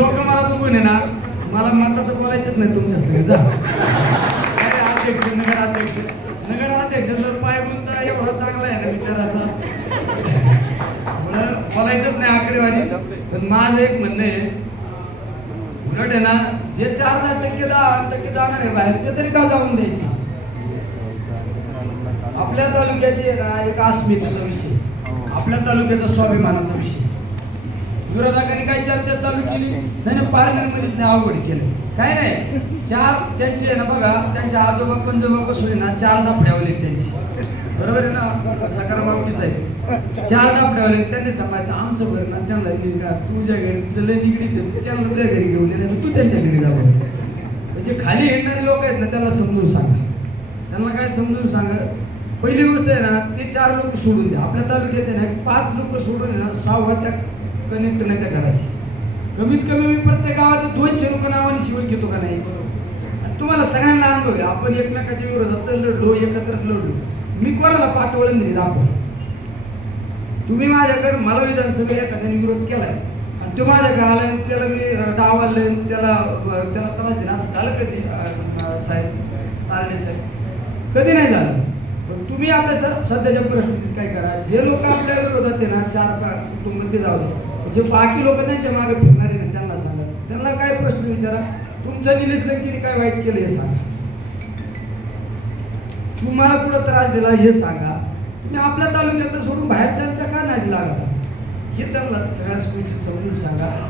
लोक मला बघून आहे ना, मला मताचं बोलायचंच नाही तुमच्या सगळे जा. काय अध्यक्ष नगराध्यक्ष जर पायगुंचा एवढा चांगला आहे ना विचाराचा, बोलायचंच नाही आकडेवारी. पण माझं एक म्हणणं आहे, उलट आहे ना, जे 4-10% 10% जाणार आहे बाहेर ते तरी का जाऊन द्यायचे. आपल्या तालुक्याचे एक अस्मितेचा विषय, आपल्या तालुक्याचा स्वाभिमानाचा विषय. विरोधकांनी काय चर्चा चालू केली नाही, पार्लमेंटमध्येच नाही अवघड केलं. काय नाही, त्यांचे आहे ना बघा, त्यांच्या आजोबा पंजोबा पासून ना 4 दापड्यावले त्यांची, बरोबर आहे ना, सकारात्मक साहेब 4 दापड्यावले. त्यांनी सांगायचं आमचं बरं ना, त्यांना का तुझ्या घरी चल निगडीत त्यांना तुझ्या घरी घेऊन ये, तू त्यांच्या घरी जावं. म्हणजे खाली येणारे लोक आहेत ना, त्यांना समजून सांगा. त्यांना काय समजून सांगा, पहिली गोष्ट आहे ना, ते 4 लोक सोडून द्या. आपल्या तालुक्यात आहे ना 5 लोक सोडून ना 6वा त्या कनेक्ट नाही त्या घराशी. कमीत कमी मी प्रत्येक गावात 200 रुपये नावाने शिवण घेतो का नाही. तुम्हाला सगळ्यांना अनुभव आहे, आपण एकमेकाच्या विरोधात लढलो, एकत्र लढलो. मी कोणाला पाठवलं नाही दाखवा. तुम्ही माझ्याकडे मला विधानसभेला एखाद्याने विरोध केलाय आणि तो माझ्याकडे आलाय, त्याला मी डावलले, त्याला त्रास दिला, असं झालं कधी साहेब, तारडे साहेब? कधी नाही झालं. पण तुम्ही आता सध्याच्या परिस्थितीत काय करा, जे लोक आपल्या विरोधात आहे ना 4-6 कुटुंब ते जाऊ द्या, जे बाकी लोक त्यांच्या मागे फिरणारे ना त्यांना सांगा, त्यांना काय प्रश्न विचारा, तुमच्या निलेश लंकेने काय वाईट केलं हे सांगा, तुम्हाला कुठं त्रास दिला हे सांगा. तुम्ही आपल्या तालुक्यातलं सोडून बाहेरच्यांच्या का नाही लागता हे त्यांना सगळ्या गोष्टी समजून सांगा.